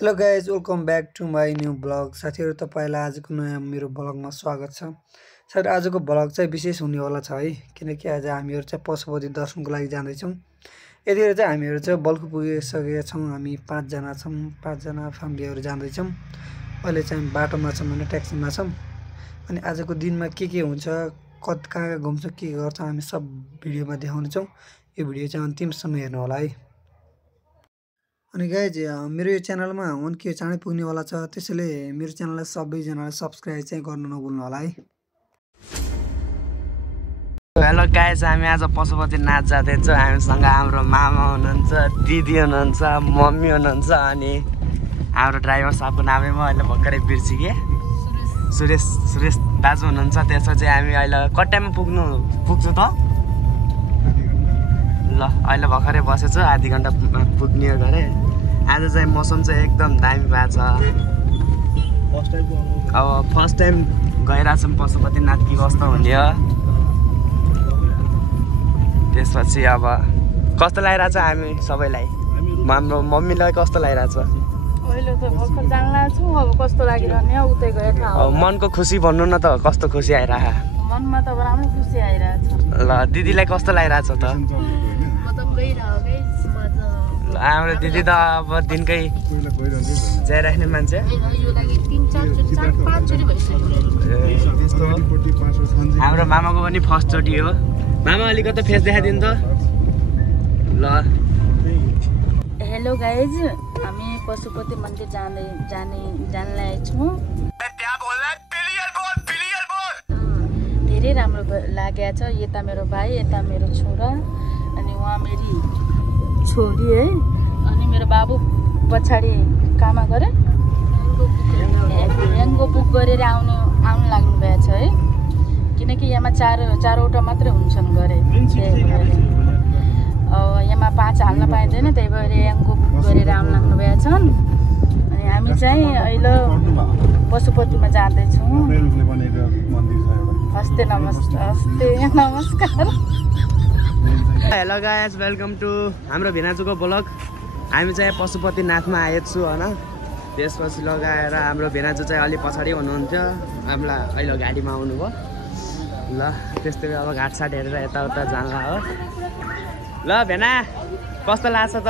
Hello guys welcome back to my new blog. साथीहरू तपाईँलाई आजको नयाँ मेरो ब्लगमा स्वागत छ। सायद आजको ब्लग चाहिँ विशेष हुनेवाला छ है, किनकि आज हामीहरू चाहिँ पशुपति दर्शनको लागि जाँदैछौँ। यतिखेर चाहिँ हामीहरू चाहिँ बल्खु पुगिसकेका छौँ। हामी 5 जना छौँ, 5 जना फ्यामिलीहरू जाँदैछौँ। अहिले चाहिँ बाटोमा छौँ भने ट्याक्सीमा छौँ। अनि आजको दिनमा के हुन्छ, कहाँ कहाँ घुम्छौँ, के गर्छौँ, हामी सब भिडियोमा देखाउनेछौँ। यो भिडियो चाहिँ अन्तिमसम्म हेर्नु होला है। अनि गाइज मेरो यो च्यानलमा 1K चाँडै पुग्नेवाला छ, त्यसैले मेरो च्यानललाई सबैजनाले सब्सक्राइब चाहिँ गर्नु नभुल्नु होला है। हेलो गाइज, हामी आज पशुपतिनाथ जाँदैछौँ। हामीसँग हाम्रो मामा हुनुहुन्छ, दिदी हुनुहुन्छ, मम्मी हुनुहुन्छ अनि हाम्रो ड्राइभर साहबको नामै म अहिले भर्खरै बिर्सिएँ, सुरेश दाजु हुनुहुन्छ। त्यसपछि हामी अहिले कट्टामा पुग्छु त ल। अहिले भर्खरै बसेछु, आधी घन्टा पुग्ने गरे। आज चाहिँ मौसम चाहिँ एकदम दामी भएको छ। अब फर्स्ट टाइम गइरहेछौँ पशुपतिनाथ, के कस्तो हुने हो। त्यसपछि अब कस्तो लागिरहेछ हामी सबैलाई, हाम्रो मम्मीलाई कस्तो लागिरहेछ? अहिले त भर्खर जान लाग्छौँ, अब कस्तो लागिरहने हो उतै गएर थाहा हुन्छ। मनको खुसी भन्नु न त, कस्तो खुसी आइरह? मनमा त राम्रो खुसी आइरहेछ। ल दिदीलाई कस्तो लागिरहेछ त? हाम्रो दिदी त अब दिनकै जाइराख्ने मान्छे। हाम्रो मामाको पनि फर्स्ट चोटि हो। मामा अलिकति फेस देखाइदिनु त ल। हेलो गाइज, हामी पशुपति मन्दिर जान लागेछौँ। धेरै राम्रो लागेको छ। यता मेरो भाइ, यता मेरो छोरा अनि उहाँ मेरी छोरी है। अनि मेरो बाबु पछाडि कामा गरे याङ्गो बुक गरेर आउनु लाग्नु भएको छ है, किनकि यहाँ चारवटा मात्रै हुन्छन् गरे। यहाँ 5 हाल्न पाइँदैन, त्यही भएर याङ्गो बुक गरेर आउनु लाग्नु भएको छन्। अनि हामी चाहिँ अहिले पशुपतिमा जाँदैछौँ। हस्ते नमस्कार। हेलो गाइज, वेलकम टु हाम्रो भिनाजुको ब्लग। हामी चाहिँ पशुपतिनाथमा आएको छु होइन। त्यसपछि लगाएर हाम्रो भिनाजु चाहिँ अलि पछाडि हुनुहुन्थ्यो, हामीलाई अहिले गाडीमा आउनुभयो ल। त्यस्तै अब घाटसाट हेरेर यताउता जान्ला हो। ल भेना कस्तो लाग्छ त?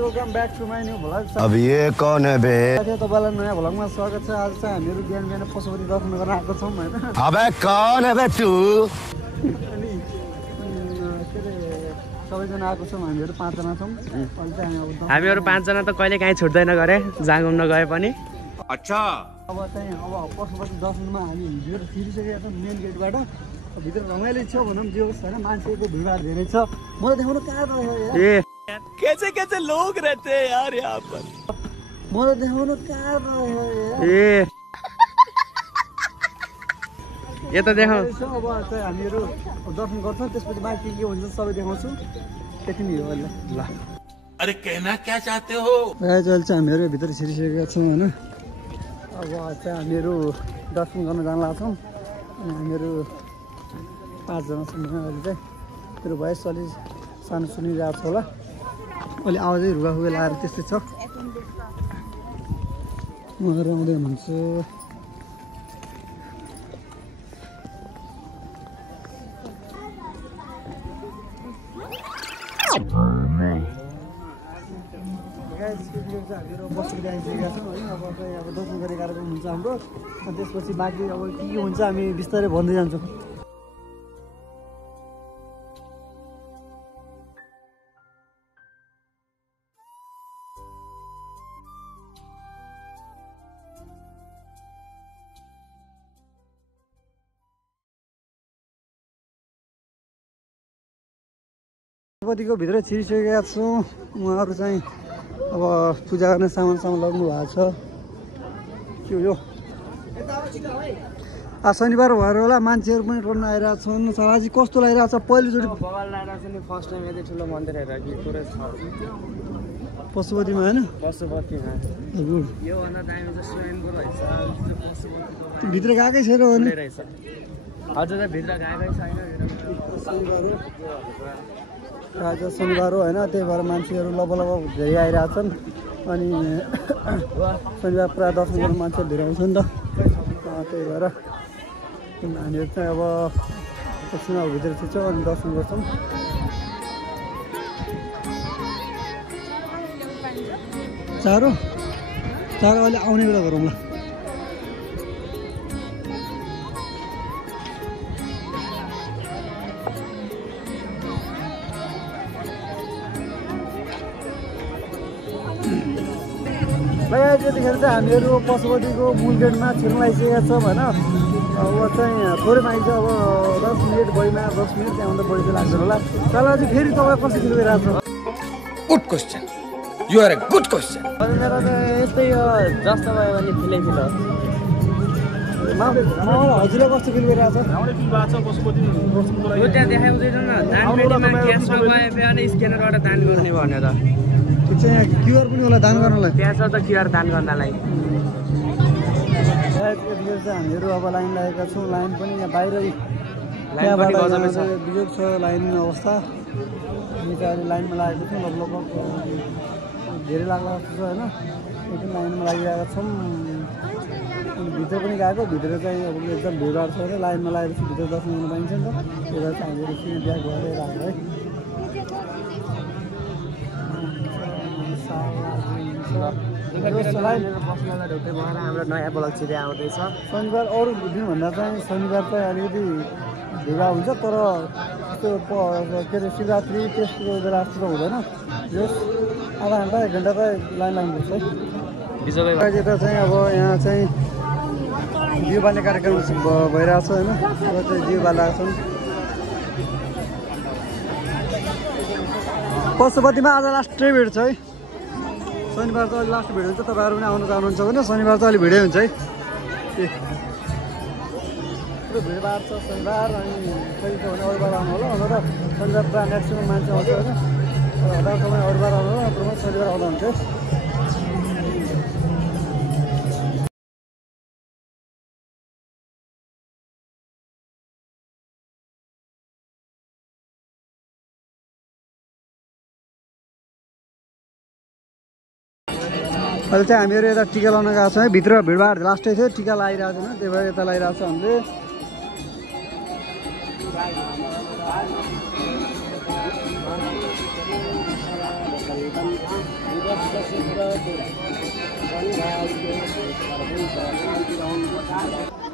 Welcome back to my new blog. अब ये कौन है बे? तपाईँलाई नयाँ भ्लगमा स्वागत छ। आज चाहिँ हामीहरू बिहान पशुपति दर्शन गर्न आएको छौँ होइन। अबे कौन है बे तू? अनि सबैजना आएको छौँ, हामीहरू 5 जना छौँ। हामीहरू 5 जना त कहिले काहीँ छुट्दैन गरे, जहाँ घुम्न गए पनि। अच्छा, अब पशुपति दर्शनमा हामी भित्र छिरिसकेका छौँ मेन गेटबाट। भित्र रमाइलो छ भनौँ, जे होस् होइन, मान्छेको भिडभाड धेरै छ। मलाई देखाउनु कहाँ रह्यो ए कैसे लोग रहते हैं यार यहाँ पर। मलाई देखाउनु कहाँ रह्यो ए यता देखाउँ। अब चाहिँ हामीहरू दर्शन गर्छौँ, त्यसपछि बाँकी के हुन्छ सबै देखाउँछु। त्यति नै हो अहिले ल। अरे कहना क्या चाहते हो? अहिले चाहिँ हामीहरू भित्र छिरिसकेका छौँ होइन। अब चाहिँ हामीहरू दर्शन गर्न जान लाग्छौँ। अनि हामीहरू 5 जना छौँ अहिले चाहिँ। मेरो भोइस अलि सानो सुनिरहेको छ होला, अहिले आवाजै रुगाफुगा लाएर त्यस्तै छ। उहाँहरू आउँदै हुनुहुन्छ। हामीहरू बस्नु आइसकेका छौँ है। अब चाहिँ दर्शन गरेर कार्यक्रम हुन्छ हाम्रो। त्यसपछि बाँकी अब के हुन्छ हामी बिस्तारै भन्दै जान्छौँ। पशुपतिको भित्र छिरिसकेका छौँ। उहाँहरू चाहिँ अब पूजा गर्ने सामान लग्नु भएको छ। के हो यो? शनिबार भएर होला, मान्छेहरू पनि टोल्न आइरहेको छन्। आज कस्तो लागिरहेको छ? पहिलोचोटि बगाल लागिरहेको छ नि, फर्स्ट टाइम यति ठुलो मन्दिर हेरेर कि पुरै छ पशुपतिमा होइन। पशुपतिमा योभन्दा दामी चाहिँ स्वयंको रहेछ। भित्र गएकै छैन भने रहेछ, हजुर भित्र गएकै छैन। आज शनिबार हो होइन, त्यही भएर मान्छेहरू लब धेरै आइरहेछन्। अनि शनिबार प्रायः दर्शन गर्नु मान्छे धेरै आउँछ नि त, त्यही भएर हामीहरू चाहिँ अब एकछिन भित्र छिर्छौँ अनि दर्शन गर्छौँ। चारो अहिले आउने बेला गरौँ ल। त्यतिखेर चाहिँ हामीहरू पशुपतिको मूल गेटमा छिर्न लागिसकेका छौँ होइन। अब चाहिँ थोरै माइक छ, अब 10 मिनट बढीमा 10 मिनट त्यहाँभन्दा बढी चाहिँ लाग्छ होला। तर अझै फेरि तपाईँ कसरी किलो गइरहेको छ? Good question, you are a good question. मेरो त यस्तै हो, जस्तो भयो भने फिलै फिल हो। हजुरले कस्तो फिल गरिरहेको छ? त्यहाँ देखाउँदैन न, दानपेटीमा क्यासमा गयो भने स्क्यानरबाट दान गर्ने भनेर। त्यो चाहिँ यहाँ क्युआर पनि होला दान गर्नलाई? त्यहाँ छ त क्युआर दान गर्नलाई। यतिखेर चाहिँ हामीहरू अब लाइन लागेका छौँ। लाइन पनि यहाँ बाहिरै त्यहाँबाट बिजोग छ लाइन अवस्था। हामी चाहिँ अहिले लाइनमा लागेको छौँ, लगभग धेरै लाग्ला जस्तो छ होइन। एकदम लाइनमा लागिरहेका छौँ। अनि भित्र पनि गएको, भित्र चाहिँ अब एकदम भिडभाड छ भने लाइनमा लागेपछि भित्र दर्शन गर्नु पाइन्छ नि त। त्यही भएर चाहिँ हामीहरू एकछिन ब्याक भएर आएको है। हाम्रो नयाँ ब्लग छिटै आउँदैछ। शनिबार अरू दिनभन्दा चाहिँ शनिबार चाहिँ अलिकति भिड हुन्छ, तर त्यो के अरे शिवरात्रि त्यसको बेला जस्तो त हुँदैन। जस आधा घन्टा 1 घन्टा त लाइन लाग्नुपर्छ है। यता चाहिँ अब यहाँ चाहिँ जिउ बाल्ने कार्यक्रम भइरहेको छ होइन। अब चाहिँ जिउ बालिरहेको छन्। पशुपतिमा आज लास्टै भिड छ है। शनिबार त अहिले लास्ट भिड हुन्छ। तपाईँहरू पनि आउनु चाहनुहुन्छ भने शनिबार त अहिले भिडै हुन्छ है। पुरो भिडभाड छ शनिबार। अनि कहिले छ भने अरू बार आउनु होला, अन्त शनिबार प्रायः म्याक्सिमम् मान्छे आउँछ होइन। हतार समय अरू बार आउनु होला, नत्र शनिबार आउँदा हुन्छ। अहिले चाहिँ हामीहरू यता टिका लाउन गएको छौँ है। भित्र भिडभाड लास्टै थियो, टिका लगाइरहेको छैन, त्यही भएर यता लगाइरहेको छ हामीले।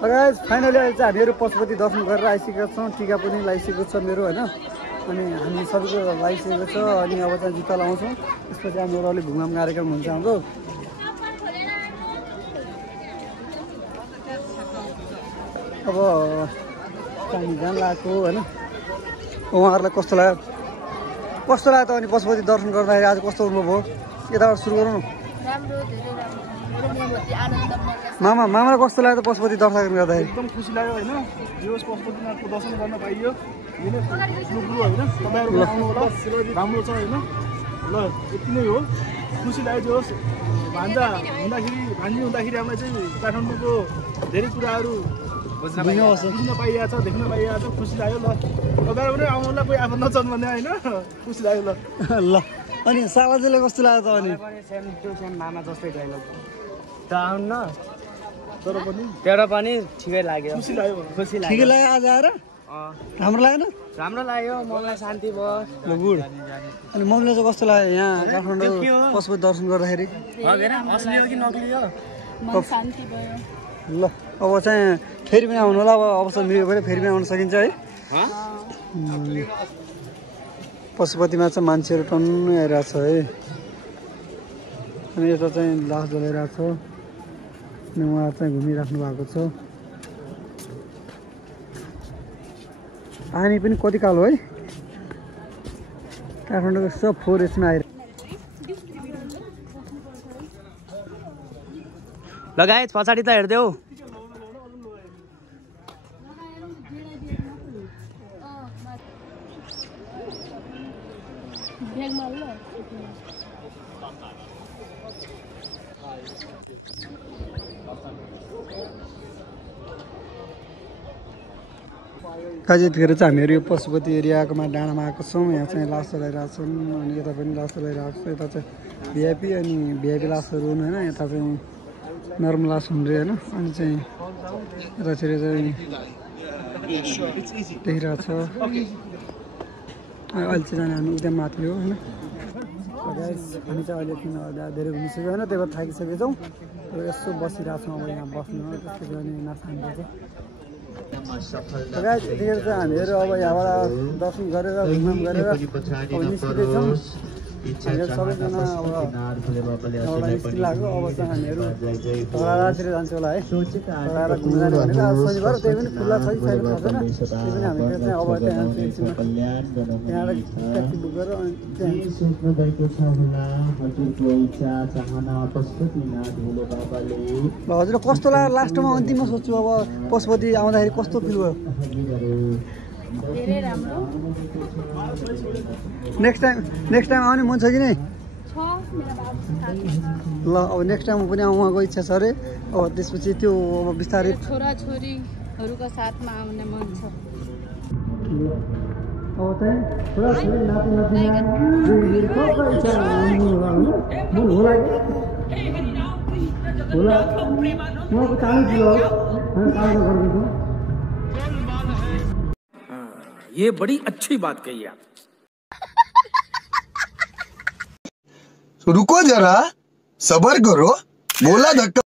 गाइस फाइनली अहिले चाहिँ हामीहरू पशुपति दर्शन गरेर आइसकेका छौँ। टिका पनि लगाइसकेको छ मेरो होइन। अनि हामी सबैको लगाइसकेको छ। अनि अब चाहिँ जुत्ता लगाउँछौँ। त्यसपछि हामीहरू अलिक घुमघाम कार्यक्रम हुन्छ हाम्रो। अब हामी जान लागेको होइन। उहाँहरूलाई कस्तो लाग्यो त? अनि पशुपति दर्शन गर्दाखेरि आज कस्तो अनुभव भयो? यताबाट सुरु गरौँ न। मामालाई कस्तो लाग्यो त पशुपति दर्शन गर्दाखेरि? एकदम खुसी लाग्यो होइन। यो पशुपतिनाथको दर्शन गर्न पाइयो होइन। तपाईँहरू आउनु होला, राम्रो छ होइन। ल यति नै हो, खुसी लाग्यो। भान्जी हुँदाखेरि हामीलाई चाहिँ काठमाडौँको धेरै कुराहरू बुझ्न पाइएको छ, देख्न पाइएको छ। खुसी लाग्यो। ल तपाईँहरू पनि आउनु होला, कोही आफन्त छन् भने होइन। खुसी लाग्यो। ल अनि सालाजीलाई कस्तो लाग्यो त? अनि सेम टु सेम मामा जस्तै डाइलग त आउनु न, तर पनि ठिकै लाग्यो। खुसी लाग्यो। ठिकै लाग्यो आज आएर? राम्रो लागेन? राम्रो लाग्यो, मनलाई शान्ति भयो। ल गुड। अनि मम्मीलाई चाहिँ कस्तो लाग्यो यहाँ काठमाडौँ पशुपति दर्शन गर्दाखेरि? असली हो कि नकली हो? शान्ति भयो। ल अब चाहिँ फेरि पनि आउनु होला। अब अवसर मिल्यो भने फेरि पनि आउन सकिन्छ है। पशुपतिमा चाहिँ मान्छेहरू टन्नै आइरहेको छ है। अनि यता चाहिँ लास जलाइरहेको छ। अनि उहाँ चाहिँ घुमिराख्नु भएको छ। पानी पनि कति कालो है। काठमाडौँको सब 4Hमा आइरहेको। लगायत पछाडि त हेर्देऊ। गाइस यतिखेर चाहिँ हामीहरू यो पशुपति एरियाकोमा डाँडामा आएको छौँ। यहाँ चाहिँ लास चलाइरहेको छन् अनि यता पनि लास चलाइरहेको छ। यता चाहिँ भिआइपी अनि भिआइपी लासहरू हुन् होइन। यता चाहिँ नर्मल लास हुन् रे होइन। अनि चाहिँ यतातिर चाहिँ देखिरहेको छ। अहिले चाहिँ जाने हामी एकदम माथि हो होइन। हामी चाहिँ अहिले किन धेरै घुमिसक्यो होइन, त्यही भएर थाकिसकेको छौँ। यसो बसिरहेको छौँ अब यहाँ बस्नु त्यसै गरी नाच्नु चाहिँ यतिखेर चाहिँ हामीहरू अब यहाँबाट दर्शन गरेर घुमघाम गरेर अब निस्किँदैछौँ। हामीहरू सबैजना अब एउटा स्थिति लाग्यो। अब चाहिँ हामीहरू धरातिर जान्छ होला है। धराएर घुम्न जाने भनेको अब शनिबार त्यही पनि खुल्ला छ कि छैन थाहा छैन। त्यही पनि हामीले चाहिँ अब त्यहाँ ट्याक्सी बुक गरेर अनि त्यहाँ हजुर कस्तो लाग्यो लास्टमा अन्तिममा सोध्छु अब पशुपति आउँदाखेरि कस्तो फिल भयो? धेरै राम्रो नेक्स्ट टाइम आउने मन छ कि नै? छ मेरो बाबु साथी छ। ल अब नेक्स्ट टाइम पनि उहाँको इच्छा छ अरे। अब त्यसपछि त्यो अब बिस्तारै छोराछोरीहरूको साथमा आउने मन छ। अब चाहिँ छोराछोरी नाति उहाँको चालु किलो गरिदिन्छु। ये बड़ी अच्छी बात कही आप। रुको जरा, सबर करो, बोला धक्का